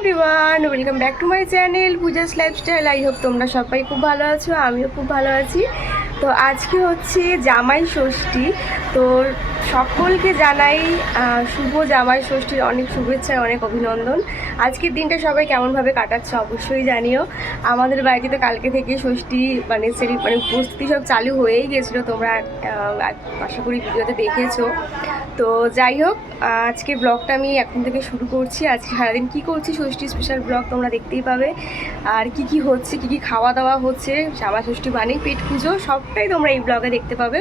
Everyone, welcome back to my channel Puja's lifestyle. I hope তোমরা সবাই খুব ভালো আছো, আমিও খুব ভালো আছি। তো আজকে হচ্ছে জামাই ষষ্ঠী। তো সকলকে জানাই শুভ জামাই ষষ্ঠীর অনেক শুভেচ্ছা, অনেক অভিনন্দন। আজকের দিনটা সবাই কেমনভাবে কাটাচ্ছে অবশ্যই জানিও। আমাদের বাড়িতে তো কালকে থেকে ষষ্ঠী মানে প্রস্তুতি সব চালু হয়েই গেছিলো, তোমরা আশা করি ভিডিওতে দেখেছো। তো যাই হোক, আজকে ব্লগটা আমি এখন থেকে শুরু করছি। আজকে সারাদিন কী করছি ষষ্ঠী স্পেশাল ব্লগ তোমরা দেখতেই পাবে। আর কি হচ্ছে, কি খাওয়া দাওয়া হচ্ছে, জামাই ষষ্ঠী মানে পেট পুজো, সবটাই তোমরা এই ব্লগে দেখতে পাবে।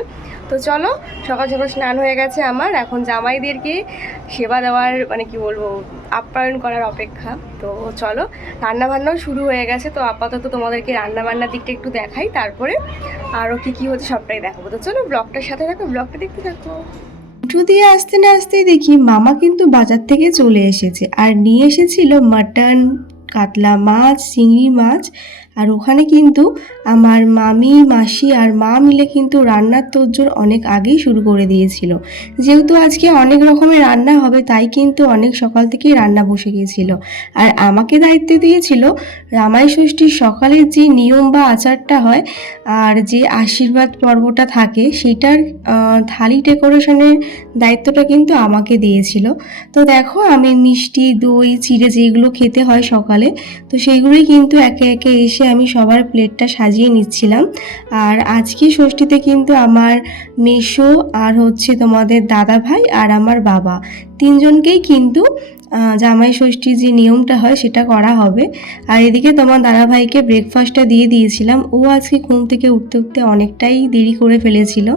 তো চলো, সকাল সকাল স্নান হয়ে গেছে আমার, এখন জামাইদেরকে সেবা দেওয়ার মানে কি বলবো, আপ্যায়ন করার অপেক্ষা। তো চলো, রান্নাবান্নাও শুরু হয়ে গেছে। তো আপাতত তোমাদেরকে রান্নাবান্নার দিকটা একটু দেখাই, তারপরে আরও কি হচ্ছে সবটাই দেখাবো। তো চলো, ব্লগটার সাথে থাকো, ব্লগটা দেখতে থাকো। ইন্ট্রো দিয়ে আসতে না আসতেই দেখি মামা কিন্তু বাজার থেকে চলে এসেছে আর নিয়ে এসেছিল মাটন, কাতলা মাছ, চিংড়ি মাছ। আর ওখানে কিন্তু আমার মামি, মাসি আর মা মিলে কিন্তু রান্নার তোড়জোড় অনেক আগেই শুরু করে দিয়েছিল। যেহেতু আজকে অনেক রকমের রান্না হবে, তাই কিন্তু অনেক সকাল থেকেই রান্না বসে গিয়েছিল। আর আমাকে দায়িত্ব দিয়েছিল জামাই ষষ্ঠীর সকালের যে নিয়ম বা আচারটা হয় আর যে আশীর্বাদ পর্বটা থাকে সেটার থালি ডেকোরেশনের দায়িত্বটা কিন্তু আমাকে দিয়েছিল। তো দেখো, আমি মিষ্টি, দই, চিড়ে যেগুলো খেতে হয় সকালে, তো সেইগুলোই কিন্তু একে একে এসে আমি সবার প্লেটটা সাজিয়ে নিচ্ছিলাম। আর আজকে ষষ্ঠীতে কিন্তু আমার মেসো আর হচ্ছে তোমাদের দাদা ভাই আর আমার বাবা তিনজনকেই কিন্তু জামাই ষষ্ঠীর যে নিয়মটা হয় সেটা করা হবে। আর এদিকে তোমার দাদাভাইকে ব্রেকফাস্টটা দিয়ে দিয়েছিলাম, ও আজকে ঘুম থেকে উঠতে উঠতে অনেকটাই দেরি করে ফেলেছিল।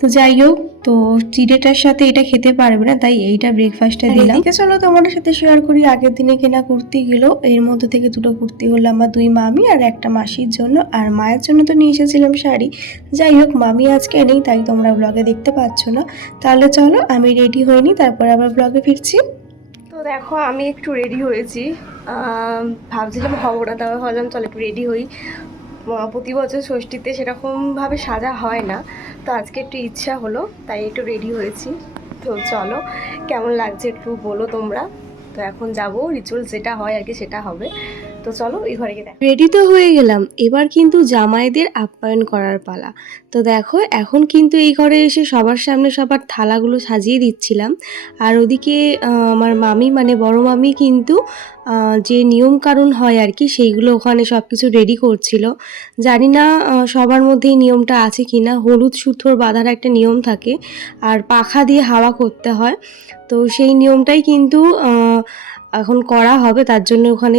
তো যাই হোক, তো চিড়েটার সাথে এটা খেতে পারবে না, তাই এইটা ব্রেকফাস্টটা দিলাম। এদিকে চলো তোমাদের সাথে শেয়ার করি আগের দিনে কেনা কুর্তিগুলো। এর মধ্যে থেকে দুটো কুর্তি হলো আমার দুই মামি আর একটা মাসির জন্য, আর মায়ের জন্য তো নিয়ে এসেছিলাম শাড়ি। যাই হোক, মামি আজকে নেই, তাই তোমরা ব্লগে দেখতে পাচ্ছ না। তাহলে চলো, আমি রেডি হইনি, তারপর আবার ব্লগে ফিরছি। তো দেখো, আমি একটু রেডি হয়েছি, ভাবছিলাম হবো না, তবে ভাবলাম চলো একটু রেডি হই। প্রতি বছর ষষ্ঠীতে সেরকমভাবে সাজা হয় না, তো আজকে একটু ইচ্ছা হলো তাই একটু রেডি হয়েছি। তো চলো, কেমন লাগছে একটু বলো তোমরা। তো এখন যাবো, রিচুয়ালস যেটা হয় আর কি সেটা হবে। তো চলো এই ঘরে গিয়ে রেডি তো হয়ে গেলাম, এবার কিন্তু জামাইদের আপ্যায়ন করার পালা। তো দেখো, এখন কিন্তু এই ঘরে এসে সবার সামনে সবার থালাগুলো সাজিয়ে দিচ্ছিলাম। আর ওদিকে আমার মামি মানে বড় মামি কিন্তু যে নিয়ম কানুন হয় আর কি সেইগুলো ওখানে সব কিছু রেডি করছিল। জানি না সবার মধ্যেই নিয়মটা আছে কি না। হলুদ সুতোর বাঁধার একটা নিয়ম থাকে, আর পাখা দিয়ে হাওয়া করতে হয়। তো সেই নিয়মটাই কিন্তু এখন করা হবে, তার জন্য ওখানে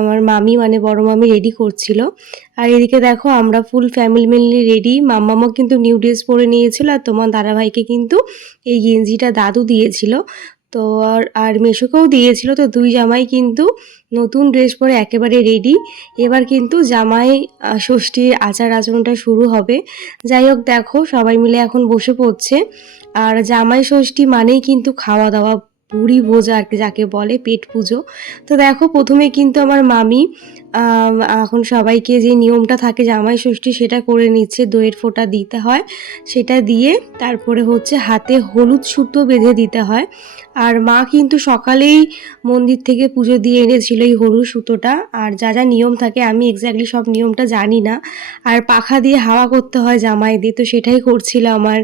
আমার মামি মানে বড় মামি রেডি করছিল। আর এদিকে দেখো, আমরা ফুল ফ্যামিলি মিলে রেডি। মাম্মামও কিন্তু নিউ ড্রেস পরে নিয়েছিল, আর তোমার দাদাভাইকে কিন্তু এই গেঞ্জিটা দাদু দিয়েছিল। তো আর মেশোকেও দিয়েছিল। তো দুই জামাই কিন্তু নতুন ড্রেস পরে একেবারে রেডি। এবার কিন্তু জামাই ষষ্ঠীর আচার আচরণটা শুরু হবে। যাই হোক, দেখো সবাই মিলে এখন বসে পড়ছে। আর জামাই ষষ্ঠী মানেই কিন্তু খাওয়া দাওয়া, পুরি ভোজ আর কি যাকে বলে, পেট পুজো। তো দেখো, প্রথমে কিন্তু আমার মামি এখন সবাইকে যে নিয়মটা থাকে জামাই ষষ্ঠী সেটা করে নিচ্ছে। দইয়ের ফোঁটা দিতে হয়, সেটা দিয়ে তারপরে হচ্ছে হাতে হলুদ সুতো বেঁধে দিতে হয়। আর মা কিন্তু সকালেই মন্দির থেকে পুজো দিয়ে এনেছিল এই হলুদ সুতোটা। আর যা যা নিয়ম থাকে আমি এক্স্যাক্টলি সব নিয়মটা জানি না। আর পাখা দিয়ে হাওয়া করতে হয় জামাই দিয়ে, তো সেটাই করছিল আমার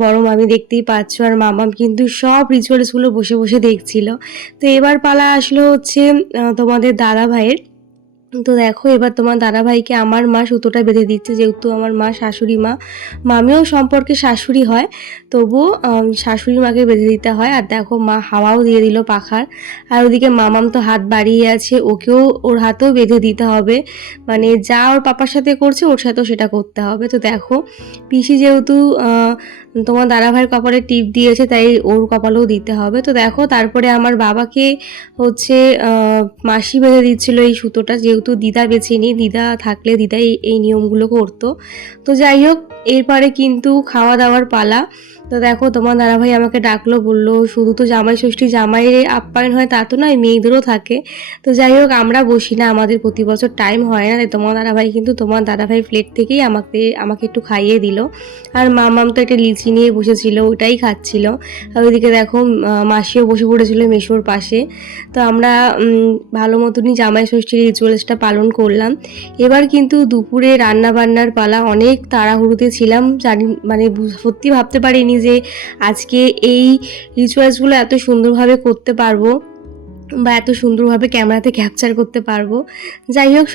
বড় মামি, দেখতেই পাচ্ছ। আর মামাম কিন্তু সব রিচুয়ালসগুলো বসে বসে দেখছিল। তো এবার পালা আসলো হচ্ছে তোমাদের দাদা ভাইয়ের। তো দেখো, এবার তোমার দাদাভাইকে আমার মা সুতোটা বেঁধে দিচ্ছে, যেহেতু আমার মা শাশুড়ি মা, মামিও সম্পর্কে শাশুড়ি হয়, তবুও শাশুড়ি মাকে বেঁধে দিতে হয়। আর দেখো, মা হাওয়াও দিয়ে দিল পাখার। আর ওদিকে মামাম তো হাত বাড়িয়ে আছে, ওকেও ওর হাতেও বেঁধে দিতে হবে। মানে যা ওর পাপার সাথে করছে ওর সাথেও সেটা করতে হবে। তো দেখো, পিসি যেহেতু তোমার দাদাভাইয়ের কপালে টিপ দিয়েছে, তাই ওর কপালেও দিতে হবে। তো দেখো, তারপরে আমার বাবাকে হচ্ছে মাসি বেঁধে দিচ্ছিল এই সুতোটা, যেহেতু দিদা বেছেনি, দিদা থাকলে দিদাই এই নিয়মগুলো করতো। তো যাই হোক, এরপরে কিন্তু খাওয়া দাওয়ার পালা। তো দেখো তোমার দাদাভাই আমাকে ডাকলো, বললো শুধু তো জামাই ষষ্ঠী জামাইয়ের আপ্যায়ন হয় তা তো নয়, মেয়েদেরও থাকে। তো যাই হোক আমরা বসি না, আমাদের প্রতি বছর টাইম হয় না, তাই তোমার দাদাভাই কিন্তু তোমার দাদাভাই প্লেট থেকেই আমাকে একটু খাইয়ে দিল। আর মামাম তো একটা লিচি নিয়ে বসেছিল, ওটাই খাচ্ছিল। আর ওইদিকে দেখো মাসিও বসে পড়েছিল মেশোর পাশে। তো আমরা ভালো মতনই জামাই ষষ্ঠীর রিচুয়ালসটা পালন করলাম। এবার কিন্তু দুপুরে রান্না বান্নার পালা। অনেক তাড়াহুড়োতে ছিলাম, জানি মানে সত্যি ভাবতে পারিনি যে আজকে এই রিচুয়ালসগুলো এত সুন্দরভাবে করতে পারবো বা এত সুন্দরভাবে ক্যামেরাতে ক্যাপচার করতে পারবো। যাই হোক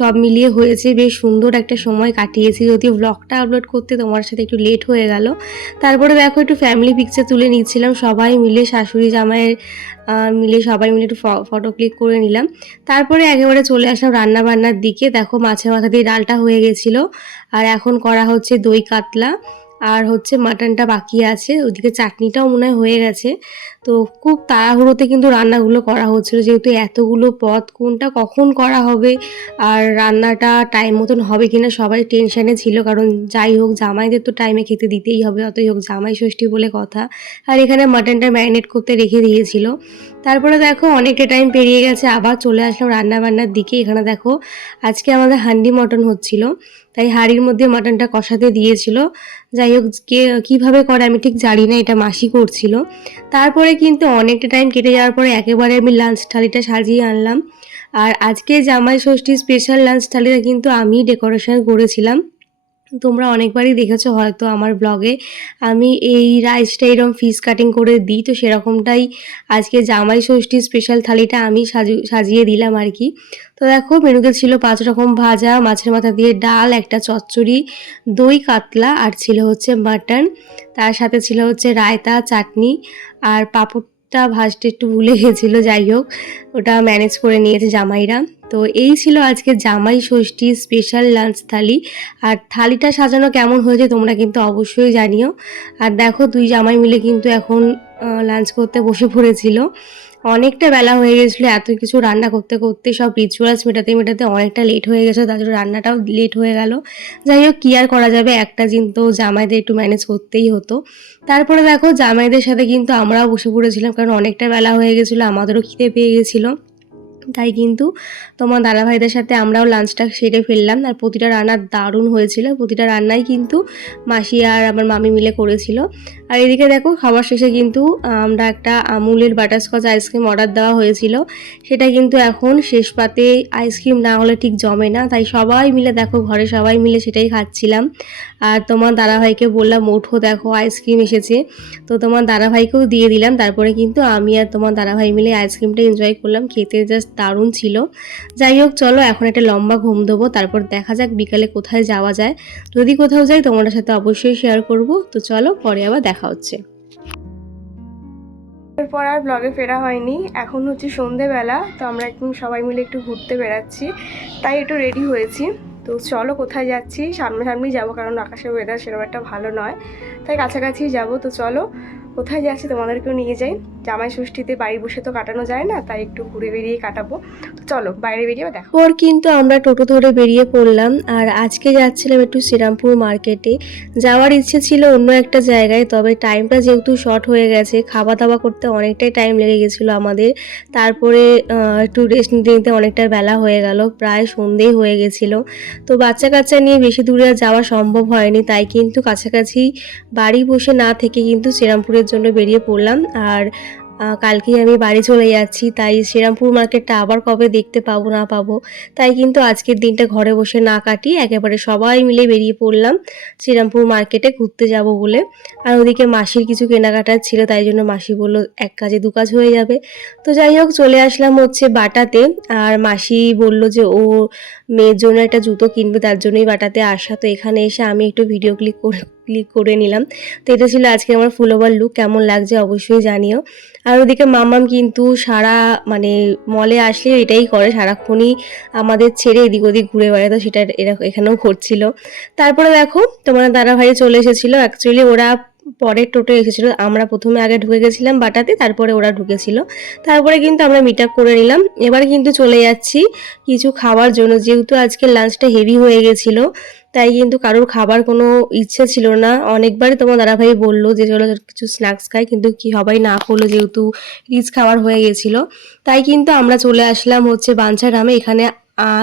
সব মিলিয়ে হয়েছে, বেশ সুন্দর একটা সময় কাটিয়েছি, যদিও ব্লগটা আপলোড করতে তোমার সাথে একটু লেট হয়ে গেল। তারপরে দেখো একটু ফ্যামিলি পিকচার তুলে নিচ্ছিলাম, সবাই মিলে শাশুড়ি জামাইয়ের মিলে সবাই মিলে একটু ফটো ক্লিক করে নিলাম। তারপরে একেবারে চলে আসলাম রান্না বান্নার দিকে। দেখো মাছের মাথা দিয়ে ডালটা হয়ে গেছিলো, আর এখন করা হচ্ছে দই কাতলা, আর হচ্ছে মাটনটা বাকি আছে, ওইদিকে চাটনিটাও মনে হয় হয়ে গেছে। তো খুব তাড়াহুড়োতে কিন্তু রান্নাগুলো করা হচ্ছিলো, যেহেতু এতগুলো পদ কোনটা কখন করা হবে আর রান্নাটা টাইম মতন হবে কিনা সবাই টেনশানে ছিল, কারণ যাই হোক জামাইদের তো টাইমে খেতে দিতেই হবে, অতই হোক জামাই ষষ্ঠী বলে কথা। আর এখানে মাটনটা ম্যারিনেট করতে রেখে দিয়েছিল। তারপরে দেখো অনেকটা টাইম পেরিয়ে গেছে, আবার চলে আসলাম রান্না বান্নার দিকে। এখানে দেখো আজকে আমাদের হান্ডি মটন হচ্ছিল, তাই হাঁড়ির মধ্যে মাটনটা কষাতে দিয়েছিল। যাই হোক কীভাবে করে আমি ঠিক জানি না, এটা মাসি করছিল। তারপরে কিন্তু অনেকটা টাইম কেটে যাওয়ার পরে একেবারে আমি লাঞ্চ থালিটা সাজিয়ে আনলাম। আর আজকে জামাই ষষ্ঠী স্পেশাল লাঞ্চ থালিটা কিন্তু আমি ডেকোরেশন করেছিলাম। তোমরা অনেকবারই দেখেছো হয়তো আমার ব্লগে, আমি এই রাইসটা এরকম ফিস কাটিং করে দিই, তো সেরকমটাই আজকে জামাই ষষ্ঠী স্পেশাল থালিটা আমি সাজিয়ে দিলাম আর কি। তো দেখো মেনুতে ছিল 5 রকম ভাজা, মাছের মাথা দিয়ে ডাল, একটা চচ্চড়ি, দই কাতলা, আর ছিল হচ্ছে মাটন। তার সাথে ছিল হচ্ছে রায়তা, চাটনি, আর পাঁপড়টা ভাজতে একটু ভুলে গেছিলো, যাই হোক ওটা ম্যানেজ করে নিয়েছে জামাইরা। তো এই ছিল আজকে জামাই ষষ্ঠী স্পেশাল লাঞ্চ থালি। আর থালিটা সাজানো কেমন হয়েছে তোমরা কিন্তু অবশ্যই জানিও। আর দেখো দুই জামাই মিলে কিন্তু এখন লাঞ্চ করতে বসে পড়েছিল। অনেকটা বেলা হয়ে গেছিলো, এত কিছু রান্না করতে করতে সব রিচুয়ালস মেটাতে অনেকটা লেট হয়ে গেছে, তার জন্য রান্নাটাও লেট হয়ে গেল। যাই হোক কী আর করা যাবে, একটা দিন তো জামাইদের একটু ম্যানেজ করতেই হতো। তারপরে দেখো জামাইদের সাথে কিন্তু আমরাও বসে পড়েছিলাম, কারণ অনেকটা বেলা হয়ে গেছিলো, আমাদেরও খিদে পেয়ে গেছিলো। তাই কিন্তু তোমার দাদাভাইদের সাথে আমরাও লাঞ্চটা সেরে ফেললাম। আর প্রতিটা রান্না দারুণ হয়েছিল, প্রতিটা রান্নাই কিন্তু মাসি আর আমার মামি মিলে করেছিল। আর এদিকে দেখো খাবার শেষে কিন্তু আমরা একটা আমুলের বাটারস্কচ আইসক্রিম অর্ডার দেওয়া হয়েছিল, সেটা কিন্তু এখন শেষ পাতে আইসক্রিম না হলে ঠিক জমে না, তাই সবাই মিলে দেখো ঘরে সবাই মিলে সেটাই খাচ্ছিলাম। আর তোমার দাদাভাইকে বললাম ওঠো দেখো আইসক্রিম এসেছে, তো তোমার দাদাভাইকেও দিয়ে দিলাম। তারপরে কিন্তু আমি আর তোমার দাদাভাই মিলে আইসক্রিমটা এনজয় করলাম, খেতে জাস্ট দারুণ ছিল। যাই হোক চলো এখন একটা লম্বা ঘুম দেবো, তারপর দেখা যাক বিকালে কোথায় যাওয়া যায়। যদি কোথাও যাই তোমাদের সাথে অবশ্যই শেয়ার করব। তো চলো পরে আবার দেখা হচ্ছে। এরপর আর ব্লগে ফেরা হয়নি, এখন হচ্ছে সন্ধেবেলা, তো আমরা একদম সবাই মিলে একটু ঘুরতে বেড়াচ্ছি, তাই একটু রেডি হয়েছি। তো চলো কোথায় যাচ্ছি, সামনাসামনি যাবো, কারণ আকাশের ওয়েদার সেরকম একটা ভালো নয়, তাই কাছাকাছি যাব। তো চলো কোথায় যাচ্ছি তোমাদেরকেও নিয়ে যাই। জামাই ষষ্ঠীতে বাড়ি বসে তো কাটানো যায় না, তাই একটু ঘুরে বেরিয়ে কাটাবো। তো চলো বাইরে বেরিয়েও দেখো। পর কিন্তু আমরা টোটো ধরে বেরিয়ে পড়লাম, আর আজকে যাচ্ছিলাম একটু শ্রীরামপুর মার্কেটে। যাওয়ার ইচ্ছে ছিল অন্য একটা জায়গায়, তবে টাইমটা যেহেতু শর্ট হয়ে গেছে, খাওয়া দাওয়া করতে অনেকটাই টাইম লেগে গেছিলো আমাদের। তারপরে একটু রেস্ট নিতে নিতে অনেকটা বেলা হয়ে গেল, প্রায় সন্ধেই হয়ে গেছিলো। তো বাচ্চা কাচ্চা নিয়ে বেশি দূরে আর যাওয়া সম্ভব হয়নি, তাই কিন্তু কাছাকাছি বাড়ি বসে না থেকে কিন্তু শ্রীরামপুরের জন্য বেরিয়ে পড়লাম। আর কালকেই আমি বাড়ি চলে যাচ্ছি, তাই শ্রীরামপুর মার্কেটটা আবার কবে দেখতে পাবো না পাবো, তাই কিন্তু আজকের দিনটা ঘরে বসে না কাটিয়ে একেবারে সবাই মিলে বেরিয়ে পড়লাম শ্রীরামপুর মার্কেটে ঘুরতে যাব বলে। আর ওদিকে মাসির কিছু কেনাকাটার ছিল, তাই জন্য মাসি বললো এক কাজে দু কাজ হয়ে যাবে। তো যাই হোক চলে আসলাম হচ্ছে বাটাতে, আর মাসি বলল যে ও মেয়ের জন্য একটা জুতো কিনবে, তার জন্যই বাটাতে আসা। তো এখানে এসে আমি একটু ভিডিও ক্লিক করে নিলাম। তো এটা ছিল আজকে আমার ফুল ওভার লুক, কেমন লাগছে অবশ্যই জানিও। আর ওদিকে মাম্মাম কিন্তু সারা মানে মলে আসলে এটাই করে, সারাক্ষণই আমাদের ছেড়ে এদিক ওদিক ঘুরে বেড়ায়, তো সেটা এখানেও করছিল। তারপরে দেখো তোমার দাদা ভাই চলে এসেছিলো। অ্যাকচুয়ালি ওরা পরের টোটো এসেছিলো। আমরা প্রথমে আগে ঢুকে গেছিলাম বাটাতে, তারপরে ওরা ঢুকেছিল। তারপরে কিন্তু আমরা মিট আপ করে নিলাম। এবার কিন্তু চলে যাচ্ছি কিছু খাওয়ার জন্য, যেহেতু আজকে লাঞ্চটা হেভি হয়ে গেছিলো, তাই কিন্তু কারোর খাবার কোনো ইচ্ছে ছিল না। অনেকবারই তোমার দাদাভাই বললো যে চলো কিছু স্ন্যাক্স খাই, কিন্তু কি সবাই না করলো যেহেতু রিচ খাবার হয়ে গেছিলো। তাই কিন্তু আমরা চলে আসলাম হচ্ছে বাঞ্ছারামে। এখানে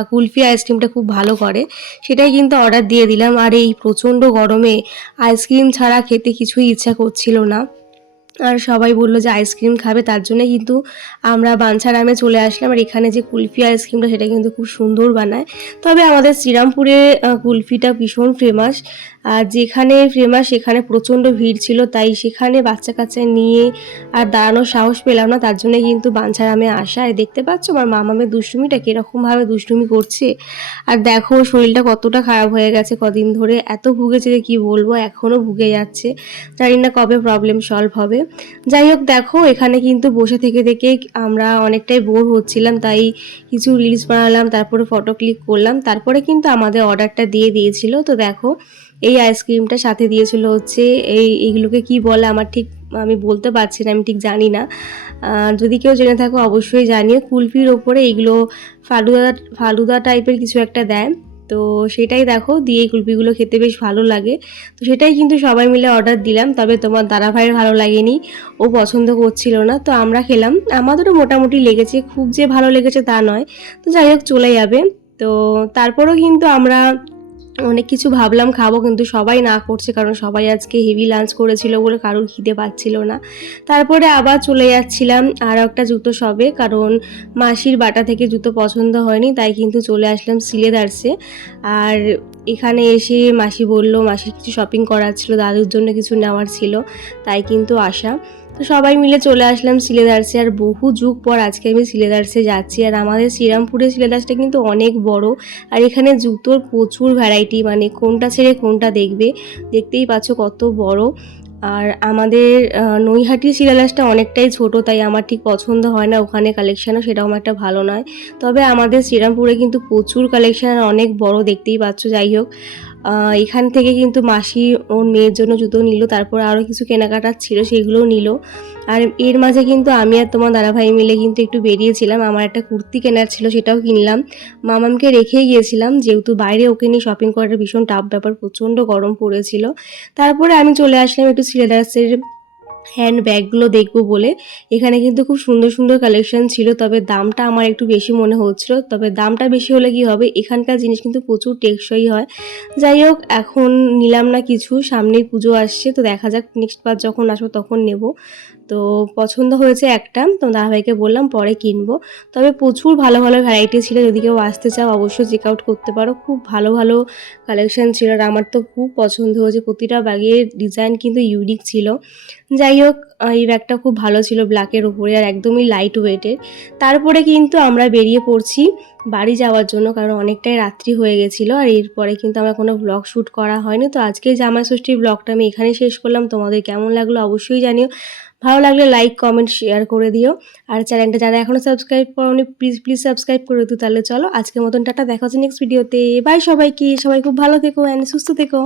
কুলফি আইসক্রিমটা খুব ভালো করে, সেটাই কিন্তু অর্ডার দিয়ে দিলাম। আর এই প্রচণ্ড গরমে আইসক্রিম ছাড়া খেতে কিছুই ইচ্ছা করছিল না। আর সবাই বললো যে আইসক্রিম খাবে, তার জন্য কিন্তু আমরা বাঞ্ছারামে চলে আসলাম। আর এখানে যে কুলফি আইসক্রিমটা সেটা কিন্তু খুব সুন্দর বানায়। তবে আমাদের শ্রীরামপুরে কুলফিটা ভীষণ ফেমাস, আর যেখানে ফেমাস সেখানে প্রচণ্ড ভিড় ছিল, তাই সেখানে বাচ্চা কাচ্চা নিয়ে আর দাঁড়ানোর সাহস পেলাম না, তার জন্য কিন্তু বাঞ্ছারামে আসা। আর দেখতে পাচ্ছ আমার মামামের দুষ্টুমিটা কীরকমভাবে দুষ্টুমি করছে। আর দেখো শরীরটা কতটা খারাপ হয়ে গেছে কদিন ধরে, এত ভুগেছে যে কী বলবো, এখনও ভুগে যাচ্ছে। জানি না কবে প্রবলেম সলভ হবে। যাই হোক, দেখো এখানে কিন্তু বসে থেকে থেকে আমরা অনেকটাই বোর হচ্ছিলাম, তাই কিছু রিলস বানালাম, তারপরে ফটো ক্লিক করলাম। তারপরে কিন্তু আমাদের অর্ডারটা দিয়ে দিয়েছিল। তো দেখো এই আইসক্রিমটা সাথে দিয়েছিল হচ্ছে এইগুলোকে কি বলে আমার ঠিক আমি বলতে পারছি না, আমি ঠিক জানি না। যদি কেউ জেনে থাকো অবশ্যই জানিও। কুলফির ওপরে এইগুলো ফালুদা ফালুদা টাইপের কিছু একটা দেয়, তো সেটাই দেখো দিয়ে কুলফিগুলো খেতে বেশ ভালো লাগে। তো সেটাই কিন্তু সবাই মিলে অর্ডার দিলাম। তবে তোমার দাদাভাইয়ের ভালো লাগেনি, ও পছন্দ করছিল না। তো আমরা খেলাম, আমাদেরও মোটামুটি লেগেছে, খুব যে ভালো লেগেছে তা নয়। তো যাই হোক চলে যাবে। তো তারপরেও কিন্তু আমরা অনেক কিছু ভাবলাম খাবো, কিন্তু সবাই না করছে, কারণ সবাই আজকে হেভি লাঞ্চ করেছিল বলে কারোর খিদে পাচ্ছিল না। তারপরে আবার চলে যাচ্ছিলাম আর একটা জুতো শপে, কারণ মাসির বাটা থেকে জুতো পছন্দ হয়নি, তাই কিন্তু চলে আসলাম সিলেদার্সে। আর এখানে এসে মাসি বললো মাসির কিছু শপিং করার ছিল, দাদুর জন্য কিছু নেওয়ার ছিল, তাই কিন্তু আসা। তো সবাই মিলে চলে আসলাম সিলেদার্সে। আর বহু যুগ পর আজকে আমি সিলেদার্সে যাচ্ছি। আর আমাদের শ্রীরামপুরের সিলেদার্সটা কিন্তু অনেক বড়, আর এখানে জুতোর প্রচুর ভ্যারাইটি, মানে কোনটা ছেড়ে কোনটা দেখবে, দেখতেই পাচ্ছ কত বড়। আর আমাদের নৈহাটির সিলেদার্সটা অনেকটাই ছোট, তাই আমার ঠিক পছন্দ হয় না ওখানে কালেকশানও সেটাও আমার একটা ভালো নয়। তবে আমাদের শ্রীরামপুরে কিন্তু প্রচুর কালেকশান, অনেক বড়, দেখতেই পাচ্ছ। যাই হোক, এখান থেকে কিন্তু মাসি ওর মেয়ের জন্য জুতো নিল, তারপর আরও কিছু কেনাকাটার ছিল সেগুলোও নিল। আর এর মাঝে কিন্তু আমি আর তোমার দাদাভাই মিলে কিন্তু একটু বেরিয়েছিলাম, আমার একটা কুর্তি কেনার ছিল সেটাও কিনলাম। মামামকে রেখেই গিয়েছিলাম, যেহেতু বাইরে ওকে নিয়ে শপিং করাটা ভীষণ টাফ ব্যাপার, প্রচণ্ড গরম পড়েছিল। তারপরে আমি চলে আসলাম একটু সিলেদার্সের হ্যান্ড ব্যাগগুলো দেখবো বলে। এখানে কিন্তু খুব সুন্দর সুন্দর কালেকশন ছিল, তবে দামটা আমার একটু বেশি মনে হচ্ছিল। তবে দামটা বেশি হলে কি হবে, এখানকার জিনিস কিন্তু প্রচুর টেকসই হয়। যাই হোক, এখন নিলাম না কিছু, সামনেই পুজো আসছে, তো দেখা যাক নেক্সট বার যখন আসবো তখন নেব। তো পছন্দ হয়েছে একটা, তো দাদাভাইকে বললাম পরে কিনবো। তবে প্রচুর ভালো ভালো ভ্যারাইটি ছিল, যদি কেউ আসতে চাও অবশ্যই চেক আউট করতে পারো, খুব ভালো ভালো কালেকশন ছিল। আর আমার তো খুব পছন্দ হয়েছে, প্রতিটা ব্যাগের ডিজাইন কিন্তু ইউনিক ছিল। যাই হোক, এই ব্যাগটা খুব ভালো ছিল, ব্ল্যাকের উপরে, আর একদমই লাইট ওয়েটের। তারপরে কিন্তু আমরা বেরিয়ে পড়ছি বাড়ি যাওয়ার জন্য, কারণ অনেকটাই রাত্রি হয়ে গেছিলো। আর এরপরে কিন্তু আমার কোনো ব্লগ শ্যুট করা হয়নি। তো আজকে জামাই ষষ্ঠীর ব্লগটা আমি এখানেই শেষ করলাম। তোমাদের কেমন লাগলো অবশ্যই জানিও, ভালো লাগলে লাইক কমেন্ট শেয়ার করে দিও। আর চ্যানেলটা যারা এখনও সাবস্ক্রাইব করোনি প্লিজ সাবস্ক্রাইব করে দিও। তাহলে চলো আজকের মতন টাটা, দেখা হচ্ছে নেক্সট ভিডিওতে। বাই সবাইকে, সবাই খুব ভালো থেকো অ্যান্ড সুস্থ থেকো।